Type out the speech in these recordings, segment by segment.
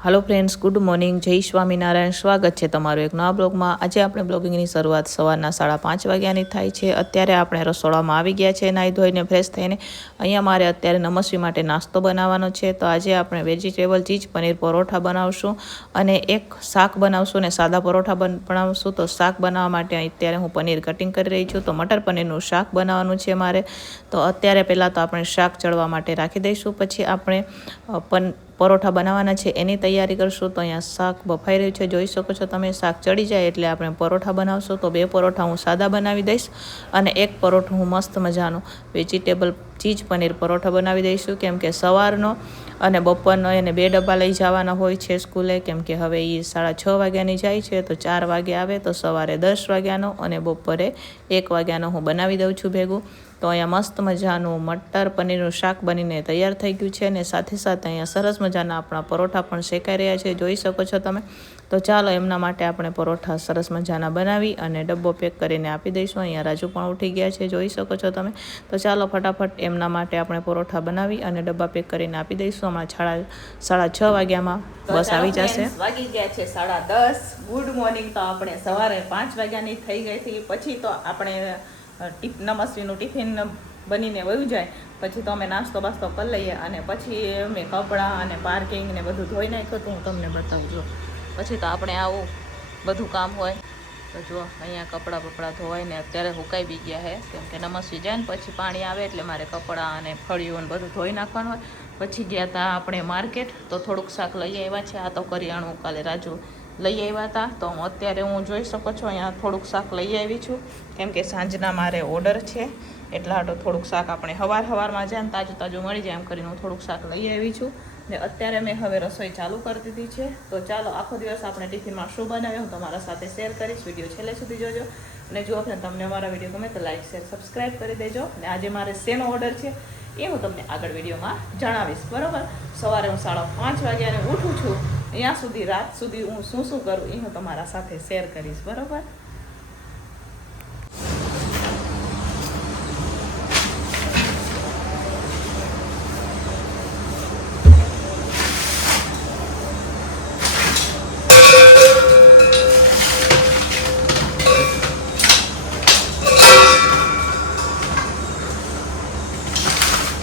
Hello friends, good morning, जय स्वामीनारायण। स्वागत है तमारू एक नवा ब्लॉगમાં। આજે આપણે બ્લોગિંગની શરૂઆત સવારના 5:30 વાગ્યાની થાય છે। અત્યારે આપણે રસોડામાં આવી ગયા છે નાહી ધોઈને ફ્રેશ થઈને। અહીંયા મારે અત્યારે નમસ્વી માટે નાસ્તો બનાવવાનો છે। તો આજે આપણે વેજીટેબલ ચીઝ પનીર પરોઠા બનાવશું અને એક શાક બનાવશું ને સાદા પરોઠા બનાવશું। તો શાક બનાવવા માટે અત્યારે હું પનીર કટિંગ કરી રહી છું। તો મટર પનીરનું શાક બનાવવાનું છે મારે। તો અત્યારે પહેલાં તો આપણે શાક ચડવા માટે રાખી દઈશું, પછી આપણે પરોઠા બનાવવાના છે એની તૈયારી કરશું। તો અહીંયા શાક બફાઈ રહ્યું છે, જોઈ શકો છો તમે। શાક ચડી જાય એટલે આપણે પરોઠા બનાવશું। તો 2 પરોઠા હું સાદા બનાવી દઈશ અને એક પરોઠું હું મસ્ત મજાનું વેજીટેબલ ચીઝ પનીર પરોઠા બનાવી દઈશું, કેમ કે સવારનો અને બપોરનો એને 2 ડબ્બા લઈ જવાના હોય છે સ્કૂલે, કેમ કે હવે એ 6:30 વાગ્યાની જાય છે। તો 4 વાગે આવે તો સવારે 10 વાગ્યાનો અને બપોરે 1 વાગ્યાનો હું બનાવી દઉં છું ભેગું। તો અહીંયા મસ્ત મજાનું મટર પનીરનું શાક બનીને તૈયાર થઈ ગયું છે અને સાથે સાથે અહીંયા સરસ મજાના આપણા પરોઠા પણ શેકાઈ રહ્યા છે, જોઈ શકો છો તમે। તો ચાલો એમના માટે આપણે પરોઠા સરસ મજાના બનાવી અને ડબ્બો પેક કરીને આપી દઈશું। અહીંયા રાજુ પણ ઉઠી ગયા છે, જોઈ શકો છો તમે। તો ચાલો ફટાફટ એમના માટે આપણે પરોઠા બનાવી અને ડબ્બા પેક કરીને આપી દઈશું। હમણાં 6:30 વાગ્યામાં બસ આવી જશે। વાગી ગયા છે 10:30। Good morning. તો આપણે સવારે 5 વાગ્યાની થઈ ગઈ હતી। પછી તો આપણે નમસ્વીનું ટિફિન બનીને વયું જાય પછી તો અમે નાસ્તો બાસ્તો કરી લઈએ અને પછી અમે કપડાં અને પાર્કિંગ ને બધું ધોઈ નાખ્યું તો હું તમને બતાવું છું। પછી તો આપણે આવું બધું કામ હોય તો જો અહીંયા કપડાં ધોવાય ને અત્યારે હુકાઈ બી ગયા છે, કેમ કે નમસ્વી જાય ને પછી પાણી આવે એટલે મારે કપડાં અને ફળિયું ને બધું ધોઈ નાખવાનું હોય। પછી ગયા હતા આપણે માર્કેટ, તો થોડુંક શાક લઈ આવ્યા છે। આ તો કરિયાણું કાલે રાજુ લઈ આવ્યા હતા, તો અત્યારે હું જોઈ શકો છો અહીંયા થોડુંક શાક લઈ આવી છું, કેમ કે સાંજના મારે ઓર્ડર છે એટલા હાટો થોડુંક શાક આપણે સવારમાં જાય ને તાજું મળી જાય એમ કરીને હું થોડુંક શાક લઈ આવી છું ને અત્યારે મેં હવે રસોઈ ચાલુ કરી દીધી છે। તો ચાલો આખો દિવસ આપણે ટિફિનમાં શું બનાવ્યું હું તમારા સાથે શેર કરીશ। વિડીયો છેલ્લે સુધી જોજો અને જો તમને અમારા વિડીયો ગમે તો લાઈક શેર સબસ્ક્રાઈબ કરી દેજો। અને આજે મારે શેનો ઓર્ડર છે એ હું તમને આગળ વિડીયોમાં જણાવીશ, બરાબર। સવારે હું 5:30 વાગ્યાને ઉઠું છું, અહીંયા સુધી રાત સુધી હું શું કરું એ હું તમારા સાથે શેર કરીશ, બરાબર।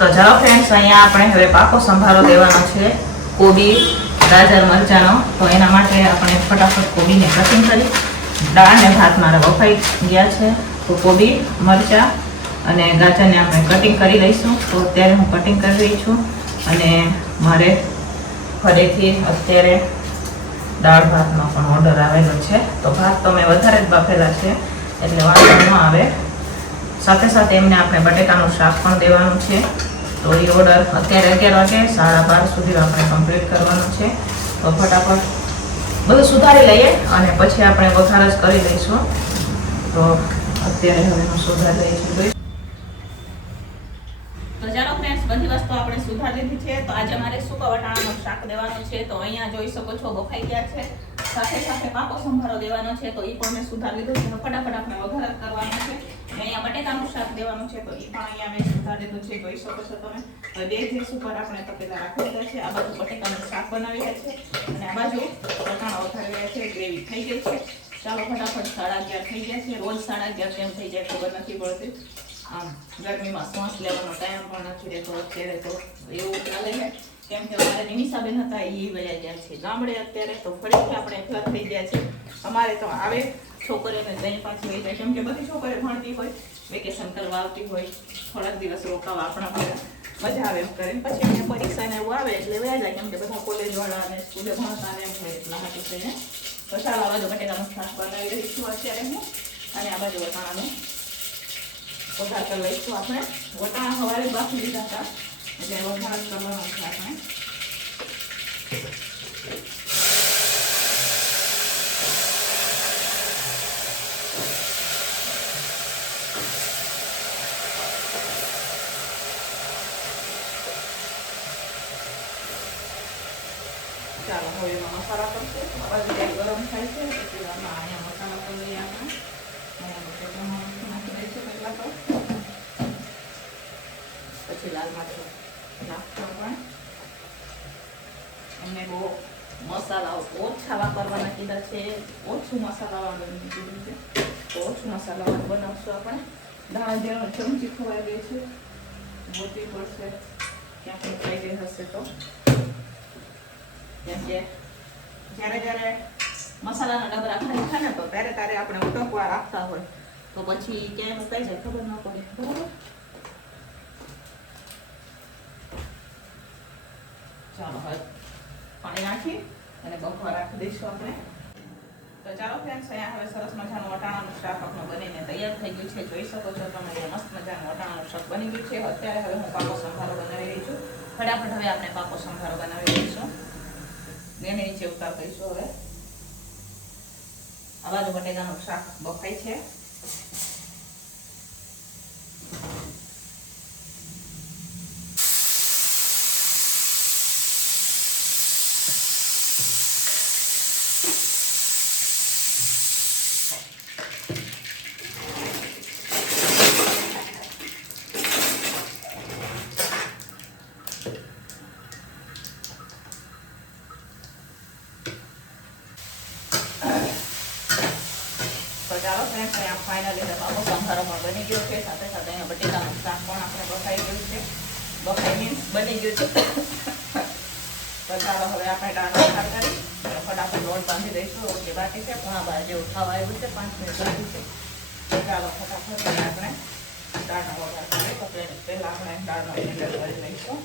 તો ચાલો ફ્રેન્ડ્સ, અહીંયા આપણે હવે પાકો સંભારો દેવાનો છે કોબી ગાજર મરચાંનો। તો એના માટે આપણે ફટાફટ કોબીને કટિંગ કરી, દાળ ને ભાત મારા બફાઈ ગયા છે તો કોબી મરચાં અને ગાજરને આપણે કટિંગ કરી લઈશું। તો અત્યારે હું કટિંગ કરી રહી છું અને મારે ફરીથી અત્યારે દાળ ભાતનો પણ ઓર્ડર આવેલો છે। તો ભાત તો મેં વધારે જ બાફેલા છે એટલે વાંધો ન આવે। સાથે સાથે એમને આપણે બટેકાનું શાક પણ દેવાનું છે। તો એ ઓર્ડર અત્યારે 11 વાગે 12:30 સુધી આપણે કમ્પ્લીટ કરવાનું છે। તો ફટાફટ બધું સુધારી લઈએ અને પછી આપણે વઘાર જ કરી દઈશું। તો અત્યારે હવે હું સુધારી લઈ છું। તો ચાલો ફ્રેન્ડ્સ, બધી વસ્તુ આપણે સુધારી લીધી છે। તો આજે મારે સૂકા વટાણાનું શાક દેવાનું છે। તો અહીંયા જોઈ શકો છો બફાઈ ગયા છે, સાથે સાથે પાકો સંભારો દેવાનો છે તો એ પણ મેં સુધારી લીધું છે। ફટાફટ આપણે વઘાર કરવાનો છે। અહીંયા બટેકાનું શાક દેવાનું છે તો એ પણ અહીંયા મેં સુધારી લીધું છે, જોઈ શકો છો તમે। હવે 2 ગેસ ઉપર આપણે તપેલા રાખી દીધા છે। આ બાજુ બટેકાનું શાક બનાવી રહ્યા છે અને આ બાજુ વટાણા વઘારી રહ્યા છે, ગ્રેવી થઈ ગઈ છે। ચાલો ફટાફટ 11:30 થઈ ગયા છે। રોજ 11:30 કેમ થઈ જાય ખબર નથી પડતી। આમ ગરમીમાં શ્વાસ લેવાનો ટાઈમ પણ નથી રહેતો અત્યારે, તો એવું ચાલે છે કેમ કે અમારે નિમિષાબેન હતા એ વયા ગયા છે ગામડે અત્યારે। તો ફરીથી આપણે એકલા થઈ ગયા છે। અમારે તો આવે છોકરીઓને જઈ પાછી વહી જાય, કેમ કે બધી છોકરીઓ ભણતી હોય, વેકેશન કરવા આવતી હોય, થોડાક દિવસ રોકાવા આપણા મજા આવે એમ કરીને પછી એમને પરીક્ષા ને એવું આવે એટલે વયા જાય, કેમ કે બધા કોલેજવાળા અને સ્કૂલે ભણતા ને એમ હોય એટલા હાટું થઈને। તો ચાલો આ બાજુ બટેકાનું શાક બનાવી રહી છું અત્યારે હું અને આ બાજુ વટાણાનું વઘાર કરી લઈશું આપણે। વટાણા સવારે બાફી લીધા હતા એટલે વઘાર કરવાનો છે આપણે। ચાલો હવે એમાં મસાલા કરશે। આ બાજુ ગેસ ગરમ થાય છે પછી અહીંયા મસાલા કરી લઈએ આપણે। નાખી દઈશું પહેલાં તો, પછી લાલ મરચું નાખશું પણ એમને બહુ મસાલાઓ ઓછા વાપરવાના કીધા છે, ઓછું મસાલાવાળું કીધું છે, તો ઓછું મસાલાવાળું બનાવશું આપણે. દાણા જેનો ચમચી ખવાઈ ગઈ છે, ગોતવી પડશે ક્યાંક ખાઈ ગઈ હશે તો. કેમ કે જ્યારે મસાલાના ડબરા ખાલી થાય ને તો ત્યારે આપણે ઉટકવા રાખતા હોય તો પછી ક્યાંય મુકાઈ જાય ખબર ન પડે. બરાબર, ચાલો હવે પાણી નાખી અને બફવા રાખી દઈશું આપણે. તો ચાલો ફ્રેન્ડ્સ, અહીંયા હવે સરસ મજાનું વટાણાનું શાક આપણું બનીને તૈયાર થઈ ગયું છે. જોઈ શકો છો તમે, મસ્ત મજાનું વટાણાનું શાક બની ગયું છે. અત્યારે હવે હું પાકો સંભારો બનાવી રહી છું. ફટાફટ હવે આપણે પાકો સંભારો બનાવી દઈશું. એને નીચે ઉતાર દઈશું. હવે આ બાજુ બટેકાનું શાક બફાય છે. ચાલો ફ્રેન્ડ્સ, અહીંયા ફાઇનલી પાકો સંભારો પણ બની ગયો છે. સાથે સાથે અહીંયા બટેકાનું શાક પણ આપણે બફાઈ ગયું છે. બફાઈ મીન્સ બની ગયું છે. તો ચાલો હવે આપણે દાળ વઘાર કરી ફટાફટ લોટ બાંધી દઈશું. ઓકે, બાકી છે પોણા 12 જેવું ખાવા આવ્યું છે, 5 મિનિટ બાકી છે. તો ચાલો ફટાફટ આપણે દાળનો વઘાર કરીએ. તો પહેલાં આપણે દાળનો મેંદર કરી લઈશું.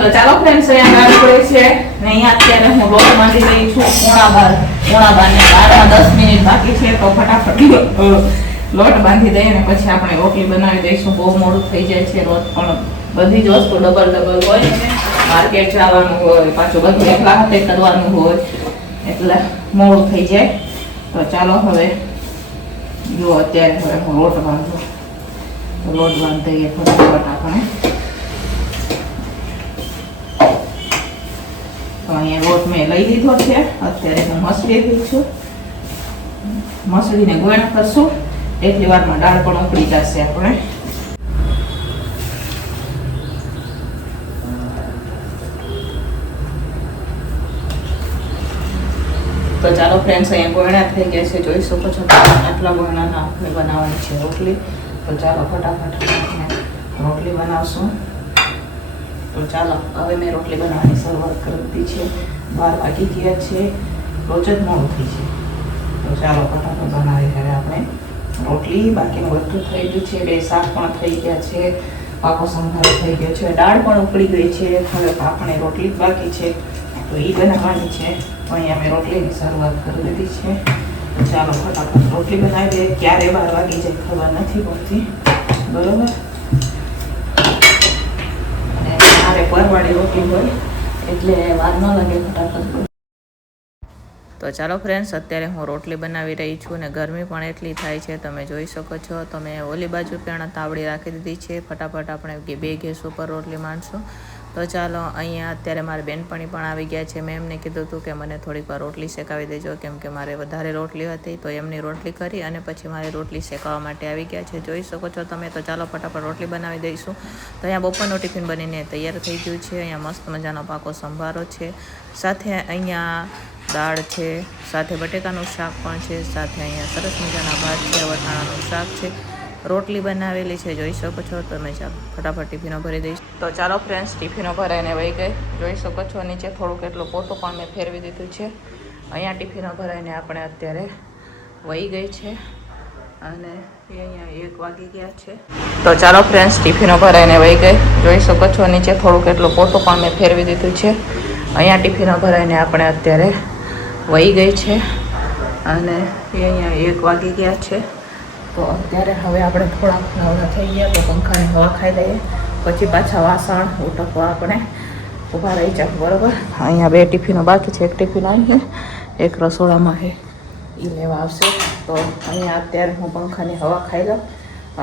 તો ચાલો ફ્રેન્ડ્સ, અહીંયા દાળ પડે છે ને અહીંયા અત્યારે હું લોટ બાંધી રહી છું. પોણા 12 ને દાળમાં 10 મિનિટ બાકી છે. તો ફટાફટ લોટ બાંધી દઈએ અને પછી આપણે રોટલી બનાવી દઈશું. બહુ મોડું થઈ જાય છે. રોજ પણ બધી જ વસ્તુ ડબલ હોય ને, માર્કેટ જવાનું હોય, પાછું બધું એકલા હાથે કરવાનું હોય એટલે મોડું થઈ જાય. તો ચાલો હવે જો અત્યારે હવે હું લોટ બાંધું. તો લોટ બાંધી દઈએ ફટાફટ આપણે. તો અહીંયા લોટ મેં લઈ લીધો છે. અત્યારે હું મસળી રહી છું. મસળીને ગોળ કરશું. એટલી વારમાં દાળ પણ ઉકળી જશે આપણે. તો ચાલો ફ્રેન્ડ્સ, અહીંયા ગોળણા થઈ ગયા છે. જોઈ શકો છો આટલા ગોળણાના આપણે બનાવવાની છે રોટલી. તો ચાલો ફટાફટ રોટલી બનાવશું. તો ચાલો હવે મેં રોટલી બનાવવાની શરૂઆત કરી દીધી છે. 12 વાગી ગયા છે. રોજ જ મોડું થઈ છે. તો ચાલો ફટાફટ બનાવી હવે આપણે રોટલી. બાકીનું બધું થઈ ગયું છે. 2 શાક પણ થઈ ગયા છે. પાકો સંભારો થઈ ગયો છે. દાળ પણ ઉકળી ગઈ છે. હવે આપણે રોટલી બાકી છે તો એ બનાવવાની છે. તો અહીંયા મેં રોટલીની શરૂઆત કરી દીધી છે. તો ચાલો ફટાફટ રોટલી બનાવી દઈએ. ક્યારે 12 વાગી જાય ખબર નથી પડતી. બરોબર, પરવાળી રોટલી હોય એટલે વાર ન લાગે ફટાફટ. તો ચાલો ફ્રેન્ડ્સ, અત્યારે હું રોટલી બનાવી રહી છું અને ગરમી પણ એટલી થાય છે, તમે જોઈ શકો છો. તો મેં ઓલી બાજુ પણ તાવડી રાખી દીધી છે. ફટાફટ આપણે 2 ગેસ ઉપર રોટલી માંડશું. તો ચાલો અહીંયા અત્યારે મારી બેનપણી પણ આવી ગયા છે. મેં એમને કીધું હતું કે મને થોડીક વાર રોટલી શેકાવી દેજો, કેમ કે મારે વધારે રોટલી હતી. તો એમની રોટલી કરી અને પછી મારે રોટલી શેકાવવા માટે આવી ગયા છે. જોઈ શકો છો તમે. તો ચાલો ફટાફટ રોટલી બનાવી દઈશું. તો અહીંયા બપોરનું ટિફિન બનીને તૈયાર થઈ ગયું છે. અહીંયા મસ્ત મજાનો પાકો સંભારો છે, સાથે અહીંયા દાળ છે, સાથે બટેકાનું શાક પણ છે, સાથે અહીંયા સરસ મજાના ભાત છે, વટાણાનું શાક છે, રોટલી બનાવેલી છે. જોઈ શકો છો તમે. ચાલો ફટાફટ ટિફિનો ભરી દઈશ. તો ચાલો ફ્રેન્ડ્સ, ટિફિનો ભરાઈને વહી ગઈ. જોઈ શકો છો નીચે થોડુંક એટલું પોતું પણ મેં ફેરવી દીધું છે. અહીંયા ટિફિનો ભરાઈને આપણે અત્યારે વહી ગઈ છે. તો ચાલો ફ્રેન્ડ્સ, ટિફિનો ભરાઈને વહી ગઈ. જોઈ શકો છો નીચે થોડુંક એટલું પોતું પણ મેં ફેરવી દીધું છે. અહીંયા ટિફિનો ભરાઈને આપણે અત્યારે વહી ગઈ છે. તો ચાલો ફ્રેન્ડ્સ, ટિફિનો ભરાઈને આપણે અત્યારે વહી ગઈ છે. અને એ અહીંયા 1 વાગી ગયા છે. તો અત્યારે હવે આપણે થોડાક નવરા થઈ ગયા તો પંખાની હવા ખાઈ લઈએ, પછી પાછા વાસણ ઉટકવા આપણે ઊભા રહી જાવ. બરાબર. અહીંયા 2 ટિફિનો બાકી છે. એક ટિફિન અહીં છે, એક રસોડામાં છે, એ લેવા આવશે. તો અહીંયા અત્યારે હું પંખાની હવા ખાઈ લઉં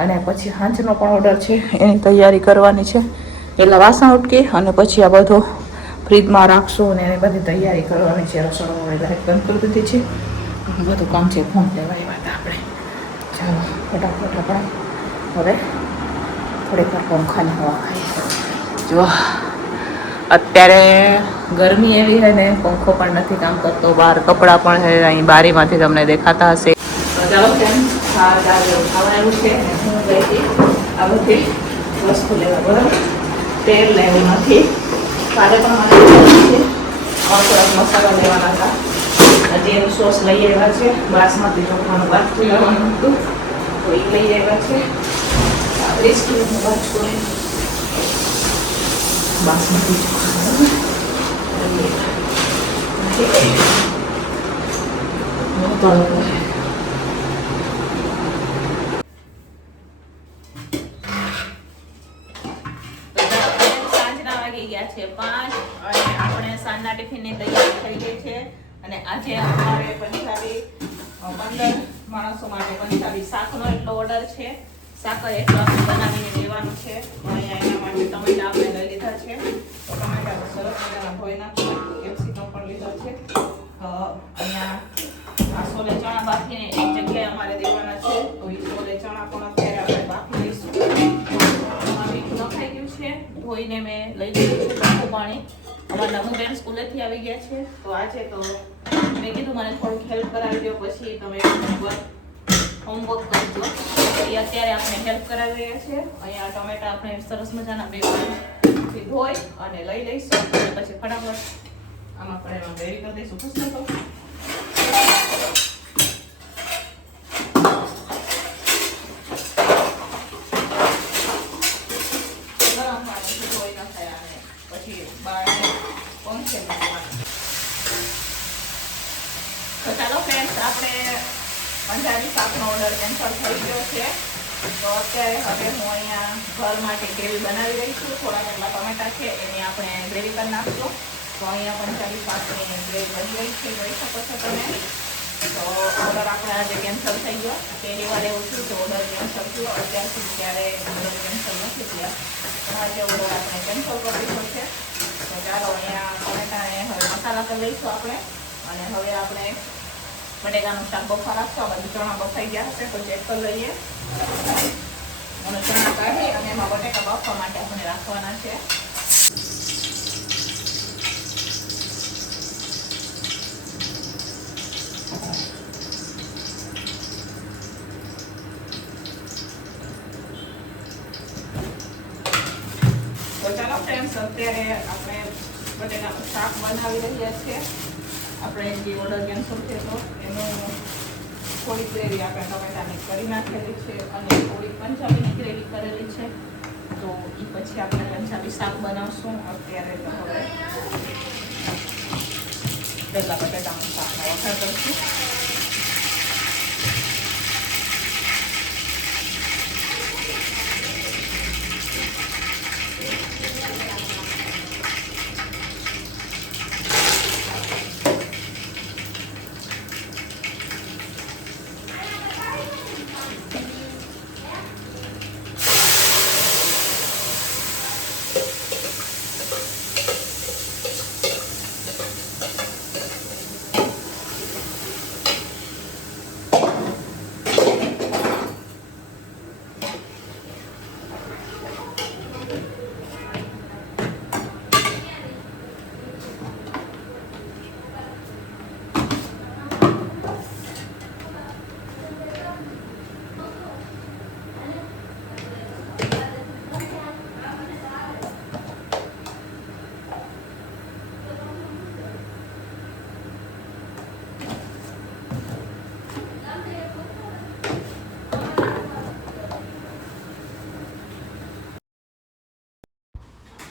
અને પછી સાંજનો પણ ઓર્ડર છે એની તૈયારી કરવાની છે. પહેલાં વાસણ ઉટકી અને પછી આ બધો ફ્રીજમાં રાખશું અને એની બધી તૈયારી કરવાની છે. રસોડામાં લાઈટ બંધ કરી દીધી છે, બધું કામ છે. ફોન લેવા આવ્યા હતા આપણે. ચાલો ફટાફટ આપણે હવે થોડીક વાર પંખાની હવા ખાઈએ. જો અત્યારે ગરમી એવી છે ને, પંખો પણ નથી કામ કરતો, બહાર કપડાં પણ છે, અહીં બારીમાંથી તમને દેખાતા હશે. તો ચાલો ફ્રેન્ડ, ખાવાનું છે. હું ગઈ હતી આ બધી વસ્તુ લેવા. બરાબર. તેલ લેવું નથી, કાલે પણ મને છે થોડાક મસાલા લેવાના હતા. હજી સોસ લઈ આવ્યા છે, બાસમતી ચોખાનું બાજકું લેવાનું હતું તો એ લઈ આવ્યા છે. 30 કિલોનું બાજકું બાસમતી ચોખા. સાંજના વાગી ગયા છે 5 અને આપણે સાંજના ટિફિનની તૈયારી થઈ ગઈ છે. અને આજે અમારે પંજાબી 15 માણસો માટે પંજાબી શાકનો એટલો ઓર્ડર છે. શાક એટલું આપણે બનાવીને લેવાનું છે. અહીંયા એના માટે ટમેટા આપણે લઈ લીધા છે. તો ટમેટા સરસ મજાના ધોઈ નાખશું. કેપ્સિકમ પણ લીધા છે. અહીંયા આ સોલે ચણા બાફીને એક જગ્યાએ અમારે દેવાના છે. તો એ સોલે ચણા પણ અત્યારે આપણે બાફી લઈશું. આમાં મીઠું નખાઈ ગયું છે, ધોઈને મેં લઈ લીધું છે ચોખ્ખું પાણી. અમારા નમુબેન સ્કૂલેથી આવી ગયા છે તો આજે તો મેં કીધું મને થોડુંક હેલ્પ કરાવી દો, પછી તમે હોમવર્ક કરજો. એ અત્યારે આપણે હેલ્પ કરાવી રહ્યા છે. અહીંયા ટમેટા આપણે સરસ મજાના બે ધોઈ અને લઈ લઈશું અને પછી ફટાફટ આમાં આપણે ગ્રેવી કરી દઈશું. ખુશ નતો ગરમ પાણી ધોઈ નખાય અને પછી બાર પંખે મૂકવાનું. તો ચાલો ફ્રેન્ડ્સ, આપણે પંજાબી શાકનો ઓર્ડર કેન્સલ થઈ ગયો છે. તો અત્યારે હવે હું અહીંયા ઘર માટે ગ્રેવી બનાવી રહી છું. થોડાક એટલા ટમેટા છે એની આપણે ગ્રેવી કરી નાખશું. તો અહીંયા પંજાબી શાકની ગ્રેવી બની રહી છે, જોઈ શકો છો તમે. તો ઓર્ડર આપણે આજે કેન્સલ થઈ ગયો. પહેલી વાર એવું થયું કે ઓર્ડર કેન્સલ થયો. અત્યાર સુધી ક્યારે ઓર્ડર કેન્સલ નથી થયા, પણ આજે ઓર્ડર આપણે કેન્સલ કરી દીધો છે. તો ચાલો અહીંયા ટમેટાને હવે મસાલા કરી લઈશું આપણે. અને હવે આપણે બટેકાનું શાક બફા રાખશું. આ બધું ચણા બફાઈ ગયા હશે તો ચેક કરી લઈએ. અને ચણા કાઢી અને એમાં બટેકા બાફવા માટે આપણે રાખવાના છે. તો ચાલો ફ્રેન્ડ્સ, અત્યારે આપણે બટેકાનું શાક બનાવી રહ્યા છીએ. આપણે જે ઓર્ડર કેન્સલ થયો એનું થોડી ગ્રેવી આપણે ટમેટાની કરી નાખેલી છે અને થોડી પંજાબીની ગ્રેવી કરેલી છે. તો એ પછી આપણે પંજાબી શાક બનાવશું. અત્યારે તો હવે પહેલાં બટેટાનું શાકનો વઘાર કરીશું.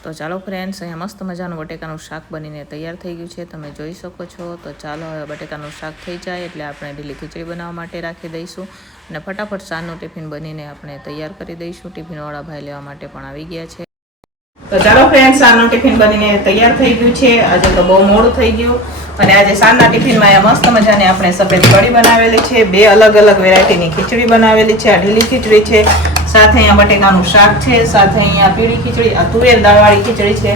તો ચાલો ફ્રેન્ડ્સ, અહીંયા મસ્ત મજાનું બટેકાનું શાક બનીને તૈયાર થઈ ગયું છે, તમે જોઈ શકો છો. તો ચાલો હવે બટેકાનું શાક થઈ જાય એટલે આપણે ઢીલી ખીચડી બનાવવા માટે રાખી દઈશું અને ફટાફટ સાંજનું ટિફિન બનીને આપણે તૈયાર કરી દઈશું. ટિફિનવાળા ભાઈ લેવા માટે પણ આવી ગયા છે. તો ચાલો ફ્રેન્ડ્સ, સાંજનું ટિફિન બનીને તૈયાર થઈ ગયું છે. આજે તો બહુ મોડું થઈ ગયું અને આજે સાંજના ટિફિનમાં અહીંયા મસ્ત મજાની આપણે સફેદ કઢી બનાવેલી છે. 2 અલગ અલગ વેરાયટીની ખીચડી બનાવેલી છે. આ ઢીલી ખીચડી છે, સાથે અહીંયા બટેકાનું શાક છે, સાથે અહીંયા પીળી ખીચડી, આ તુવેર દાળવાળી ખીચડી છે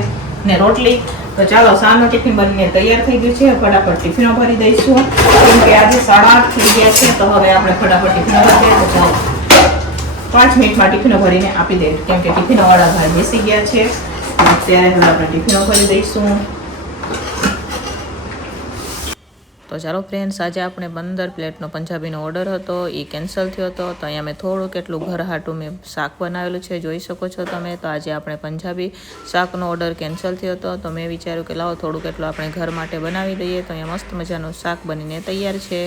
ને રોટલી. તો ચાલો સાંજનું ટિફિન બનીને તૈયાર થઈ ગયું છે. ફટાફટ ટિફિનો ભરી દઈશું કેમ કે આજે 8:30 થઈ ગયા છે. તો હવે આપણે ફટાફટ ટિફિનો ભરી દઈએ. તો ચાલો 5 મિનિટમાં ટિફિનો ભરીને આપી દઈએ કેમ કે ટિફિનોવાળા ભાઈ બેસી ગયા છે. અત્યારે હવે આપણે ટિફિનો ભરી દઈશું. તો ચાલો ફ્રેન્ડ્સ, આજે આપણે 15 પ્લેટનો પંજાબીનો ઓર્ડર હતો, એ કેન્સલ થયો હતો. તો અહીંયા મેં થોડું કેટલું ઘર હાટું મેં શાક બનાવેલું છે, જોઈ શકો છો તમે. તો આજે આપણે પંજાબી શાકનો ઓર્ડર કેન્સલ થયો હતો. તો મેં વિચાર્યું કે લાવો થોડું કેટલું આપણે ઘર માટે બનાવી દઈએ. તો અહીંયા મસ્ત મજાનું શાક બનીને તૈયાર છે.